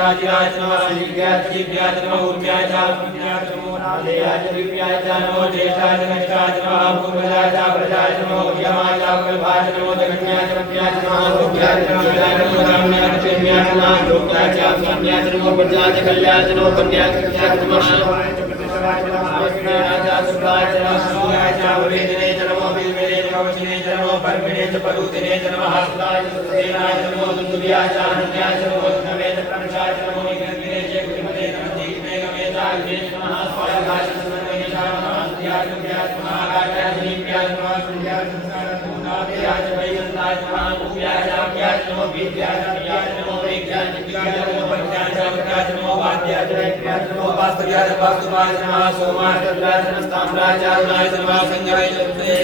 शाजिराज नमः दिव्याय नमः उर्म्याय नमो नादेयाय दिव्याय नमो ज्येष्ठाय कनिष्ठाय नमः पूर्वजाय प्रजाय नमो यमाय कल्पाय नमो दगन्याय मध्याय नमः लोक्याय नमो राम्याय क्षेम्याय नमः लोक्याय साम्याय नमो प्रजाय कल्याय नमो कन्याय कल्याय नमः शिवाय प्रतिष्ठाय नमः विष्णुयाय सुराय नमः सूर्याय वेदने नमो विल्वेने कवचिने नमो परमिने परुतिने नमः सुराय सुदेनाय नमो दुर्याय अनन्याय नमो नवेद प्रमशाय नमो निगन्धिने च गुरुमते नमः दीपे गमेताय नमः स्वाहाय नमः याय नमः आगाय दिव्याय नमः सूर्याय नादेयाय वैजन्ताय नमः भूयाय नमो विद्याय नमो वैज्ञाय नमो पञ्चाय नमो वाद्याय नमो वास्तव्याय वास्तुवाय नमः सोमाय नमः ताम्राय नमः संजय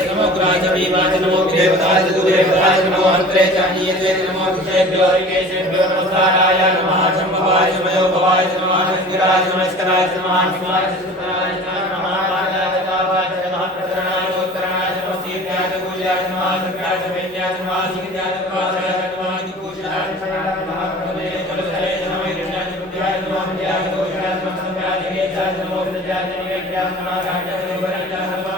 नमो गुराय भीमाय नमो देवताय दुर्देवताय नमो अंतरे चानीयते नमो कुशेभ्यो हरिकेशेभ्यो नमस्काराय नमः शम्भवाय मयोभवाय नमः शंकराय नमस्काराय नमः शिवाय सुतराय नमः वाजाय तावाय नमः प्रसन्नाय उत्तराय नमः सीताय पूजाय नमः शंकराय वेद्याय नमः सीताय नमः पूजाय नमः प्रभवे जलधरे नमः विद्याय पूजाय नमः विद्याय पूजाय नमः संध्याय निवेद्याय नमः विद्याय निवेद्याय नमः राजाय वरदाय नमः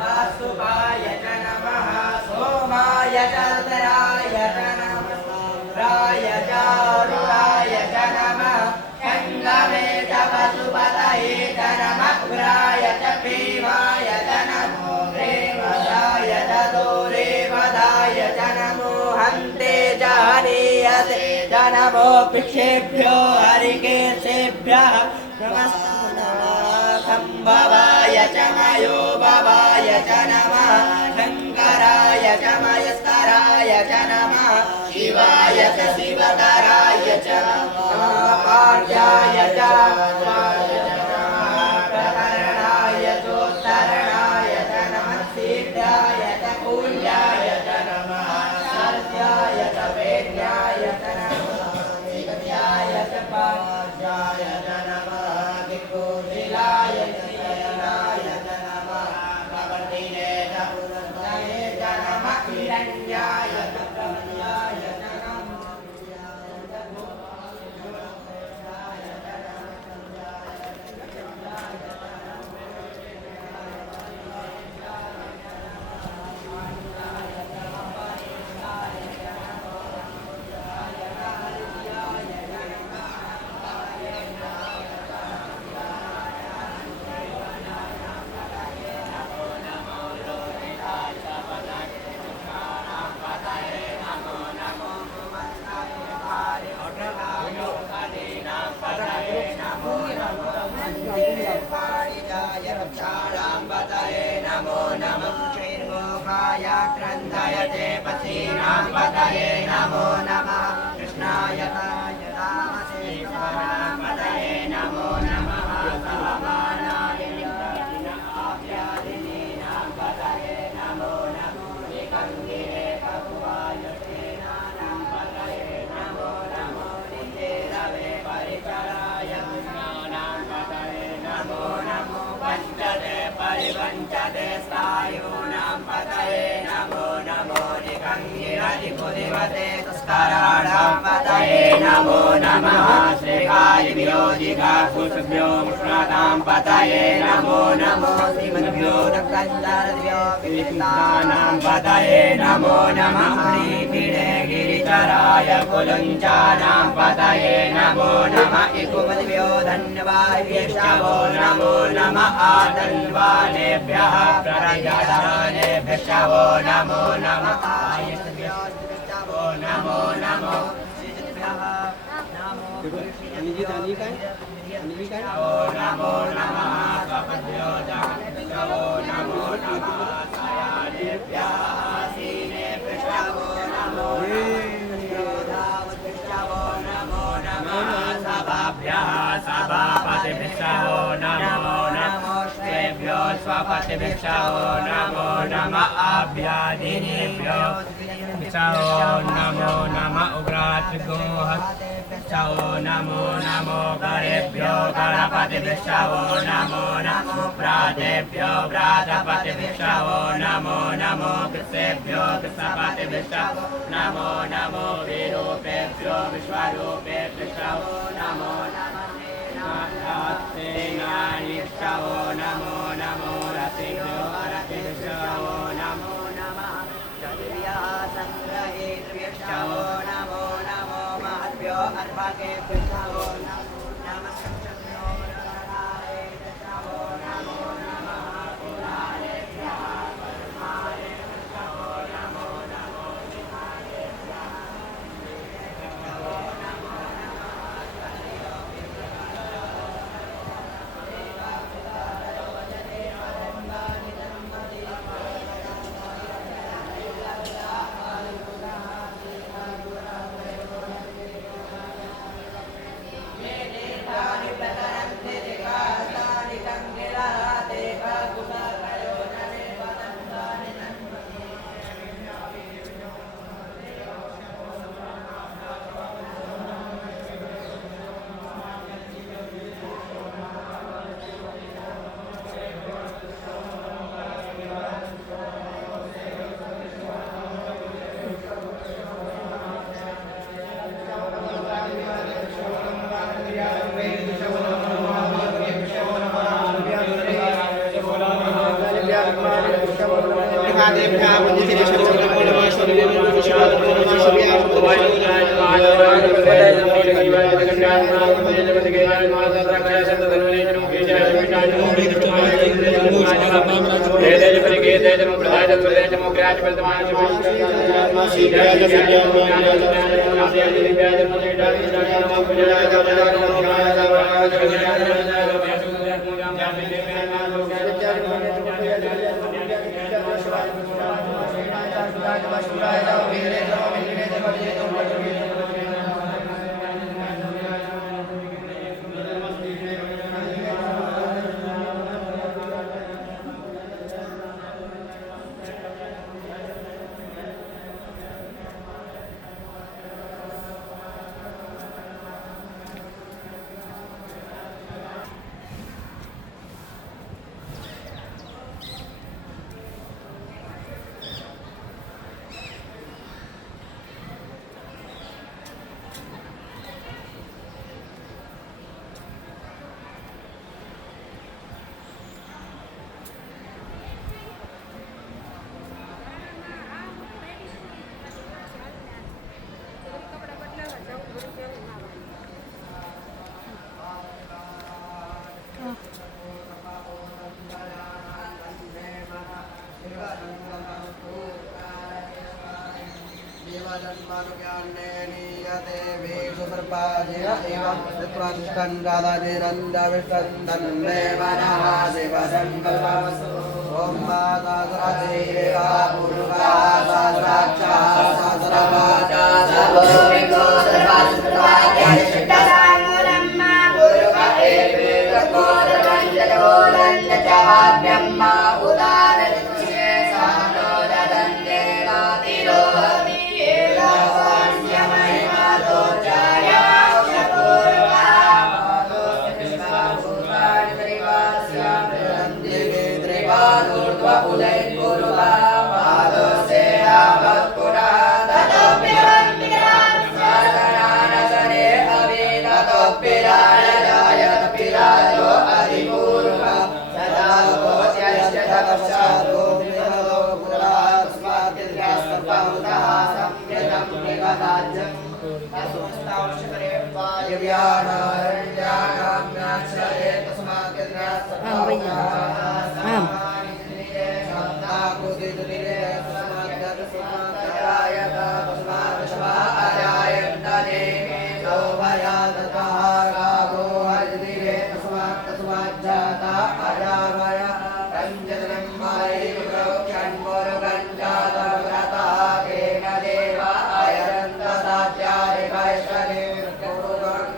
वासुपाय च नमः सोमाय च उदराय च नमः राय च रुराय च नमः शङ्गवे च पशुपतये च नमः उग्राय च भीमाय च नमो प्रेमदाय च दूरेवदाय च नमो हन्ते च हनीयते च नमो भिक्षेभ्यो हरिकेशेभ्यः नमस्ते संभवाय च मयोभवाय च नमः शङ्कराय च मयस्कराय च नमः शिवाय च शिवतराय च नमः पार्याय च प्रकरणाय चोत्तरणाय च नमः सिद्धाय च पूज्याय च नमः सत्याय च वेद्याय च नमः विद्याय च पार्याय च नमः दिक्पूजिलाय च शयनाय च नमः प्रवर्तिने च पुरस्ताय च नमः हिरण्याय च प्रमल्याय च नमः नमो नमः श्रीर्मोहाय क्रन्दयते पतीनां पतये नमो नमः कृष्णाय तामसे पतये नमो नमः सहमानाय आप्यादिनीनां पतये नमो नमो निकङ्गिरे ककुवाय सेनानां पतये नमो नमो निचेरवे परिचराय कृष्णानां पतये नमो नमो पञ्चदे परिपञ्चदे स्थायूनां पतये नमो नमो निकङ्गिरधिपुदिवते तुस्कराणां पतये नमो नमः श्रीकालिविरोधिकासुभ्यो मुष्णातां पतये नमो नमो श्रीमद्भ्यो दक्षिणारद्भ्यो विविधानां पतये नमो नमः श्रीपीडे गिरिचराय कुलुञ्चानां पतये नमो नमः इकुमद्भ्यो धन्यवादेभ्यो नमो नमः आतन्वानेभ्यः प्रजानेभ्यः नमो नमः आयुष्भ्यो नमो नमो नमो नमः स्वपद्यो नमो नमः सयानेभ्यः सीनेभ्यः पतिभिक्षाओ नमो नमः आभ्यादिनेभ्यो भिक्षाओ नमो नमः उग्रात्रिगोः भिक्षाओ नमो नमो गणेभ्यो गणपतिभिक्षाओ नमो नमो व्रातेभ्यो व्रातपतिभिक्षाओ नमो नमो कृतेभ्यो कृतपतिभिक्षाओ नमो नमो विरूपेभ्यो विश्वरूपेभ्यो नमो नमः सेनानिभ्यो नमो नमो रतिभ्यो रतिभ्यो नमो नमः संग्रहेभ्यो नमो नमो महद्भ्यो अर्भकेभ्यो नमो नमः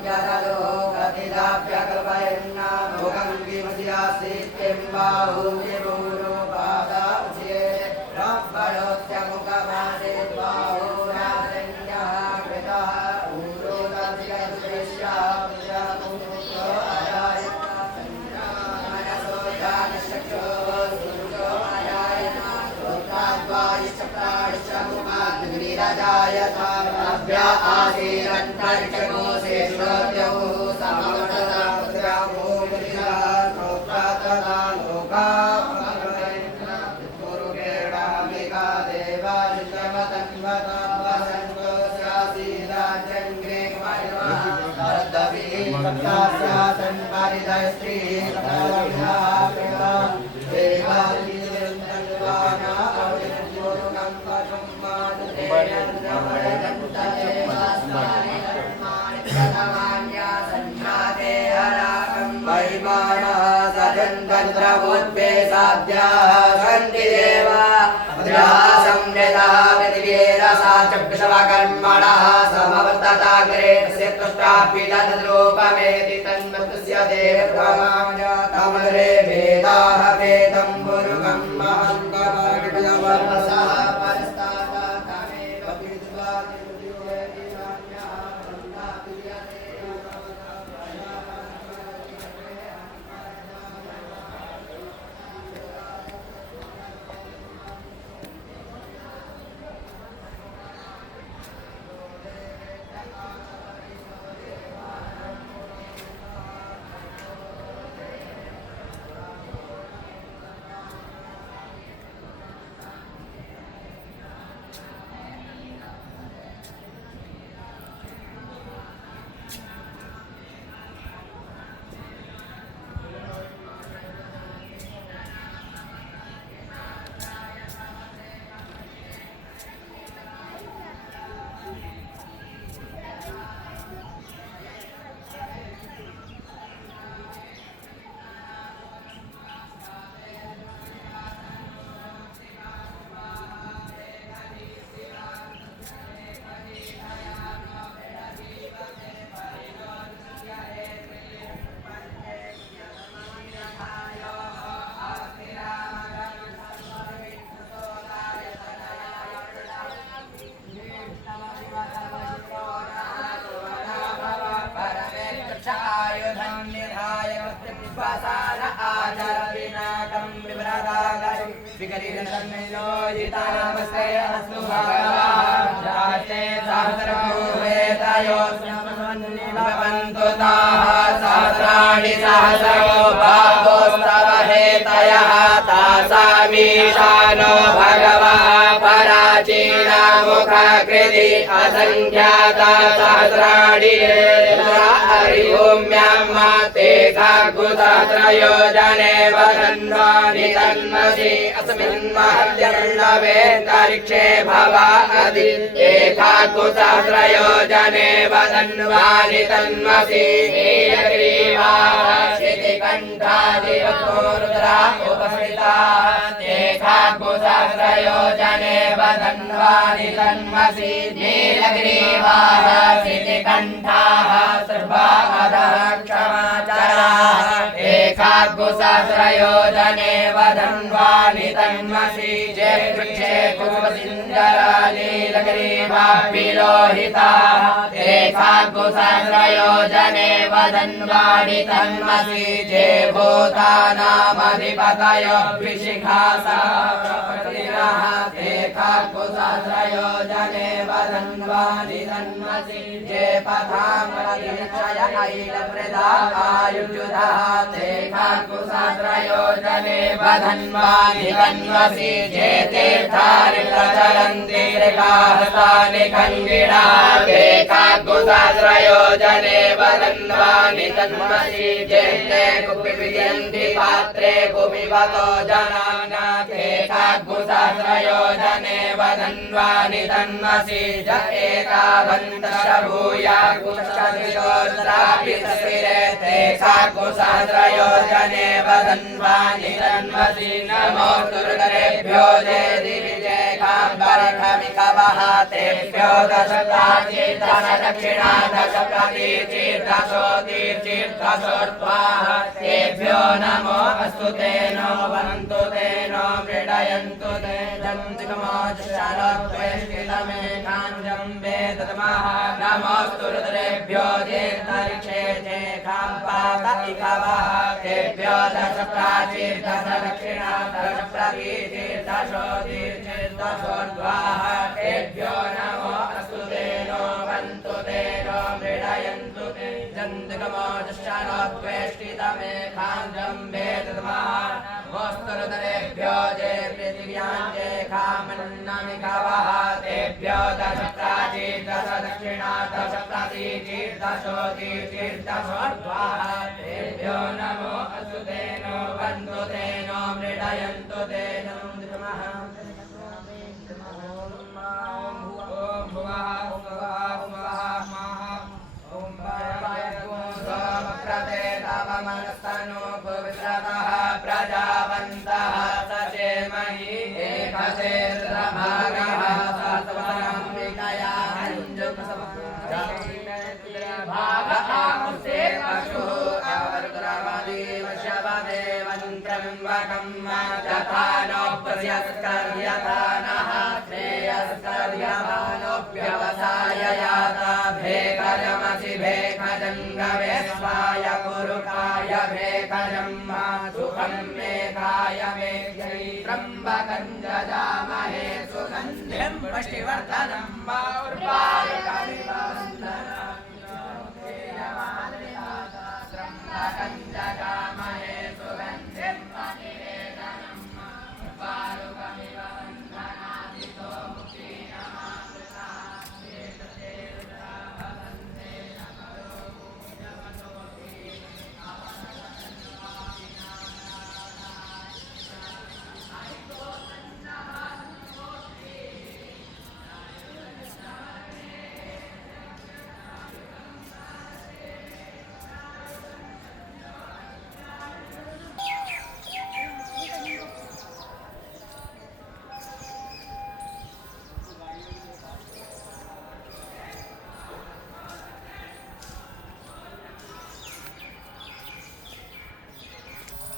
Jadalo आसीरन्तरिक्षगो शेषोद्यौ समवर्ततामुद्रामो मुनिः प्रोक्तातदा लोका गुरुकेणामिका देवा नित्यमतन्वता वसन्तोऽस्यासीराजन्ये कर्दवी सप्तास्यासन् परिदयस्त्री सप्तविधा देवाली निरन्तर्वाणा अविरज्योरुकं वशं मातुतेरन्द्रवरदन्तदेवास्तानि धर्माणि प्रथमान्या सञ्जाते हराकं वैमानः सजन्तन्द्रवोद्भे साध्याः सन्ति देवा संवेदा पृथिवीरसा चक्षुषवकर्मणः समवर्तताग्रे तस्य तुष्टापि तद्रूपमेति तन्मतस्य देवत्वमाञ्जातमग्रे वेदाः वेदं गुरुकं महन्तमर्गवर्णसः परस्ताता तमेव विद्वा निर्द्युवेति नान्यः वन्दातुर्यते विकलितन्नियोजितानमस्ते अस्तु भगवान् जाते सहस्रभूवेतयोऽस्मन्निभवन्तु ताः सहस्राणि सहस्रो भावोस्तव हेतयः तासामीशानो भगवः पराचीनमुखकृति असङ्ख्याता सहस्राणि हरिभूम्यां ते खगुसहस्रयोजने वदन्वानि तन्मसि अस्मिन् महत्यर्णवेन्तरिक्षे भवादि एकाकुसहस्रयोजने वदन्वानि तन्मसि नीलग्रीवाः शितिकण्ठादिवतो रुद्रा उपस्थिताः एकाकुसहस्रयोजने वदन्वानि तन्मसि नीलग्रीवाः शितिकण्ठाः सर्वादः क्षमाचराः एकाकुसहस्रयोजने वदन्वानि तन्मसि जयवृक्षे कुसुमसिञ्जरा नीलग्रीवाभिलोहिताः एकाकुसहस्रयोजने वदन्वानि तन्मसि जे भूतानामधिपतयोऽभिषिखासः एकाकुसहस्रयोजने वदन्वानि तन्मसि जे पथामतिक्षय ऐलप्रदा आयुजुधः एकाकुसहस्रयोजने वदन्वानि तन्मसि जे तीर्थानि प्रचलन्ति त्रिकाहस्तानि खण्डिनाः एकाकुसहस्रयोजने वदन्वानि तन्मसि जे ते कुपिविद्यन्ति पात्रे कुपिवतो जनानाः एकाकुसहस्रयोजने वदन्वानि तन्मसि ज एतावन्तः भूया कुशलिशोद्रापि तस्मिरे एकाकुसहस्रयोजने वदन्वानि तन्मसि नमो तुर्गरेभ्यो जय दिविजय काम्बरखमिकवः तेभ्यो दशप्राचीर्दश दक्षिणा दश प्रतीचीर्दशो तीर्चीर्दशोर्ध्वाः तेभ्यो नमो अस्तु तेनो वन्तु तेनो मृडयन्तु ते जन्तिकमोचलोत्वेष्टितमेकाञ्जं वेदतमः नमोऽस्तु रुद्रेभ्यो जेन्तरिक्षे जे काम्पात इकवः तेभ्यो दश प्राचीर्दश दक्षिणा दश प्रतीचीर्दशो तीर्चीर्दशोर्ध्वाः तेभ्यो नमो अस्तु तेनो वन्तु मृडयन्तु ते जन्तुकमोजश्चारोत्वेष्टितमेखान्द्रं वेदतमः मोस्तरतरेभ्यो जे पृथिव्याञ्जे खामन्नमिकवः तेभ्यो दश प्राचीर् दश दक्षिणा दश प्रतीचीर्दशोतीचीर्दशोर्ध्वाः तेभ्यो नमो असुतेनो वन्तु तेनो मृडयन्तु तेनो नमः प्रजावन्तः सचेमहि एकसेन्द्रभागः सत्वनाम्बिकया भागआमुसे पशुः अवर्ग्रमदेव शवदेवन्त्रम्बकं तथा नोपस्यस्कर्यथा नः श्रेयस्कर्यमानोऽप्यवसाययाता भेकजमसि भेकजङ्गवेश्वाय कुरुकाय भेकजं मा सुखं मेघाय मेघ्यै त्र्यम्बकं जजामहे सुगन्धिं पुष्टिवर्धनं वा उर्वारुकमिव वन्दनात् त्र्यम्बकं जजामहे सुगन्धिं पुष्टिवर्धनं वा उर्वारुकमिव वन्दनादितो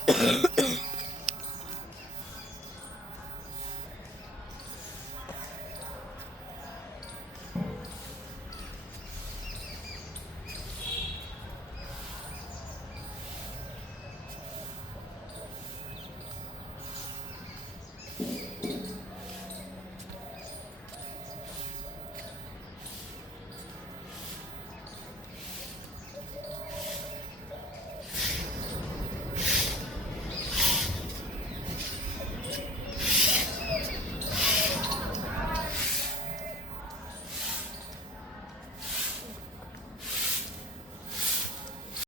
Ugh.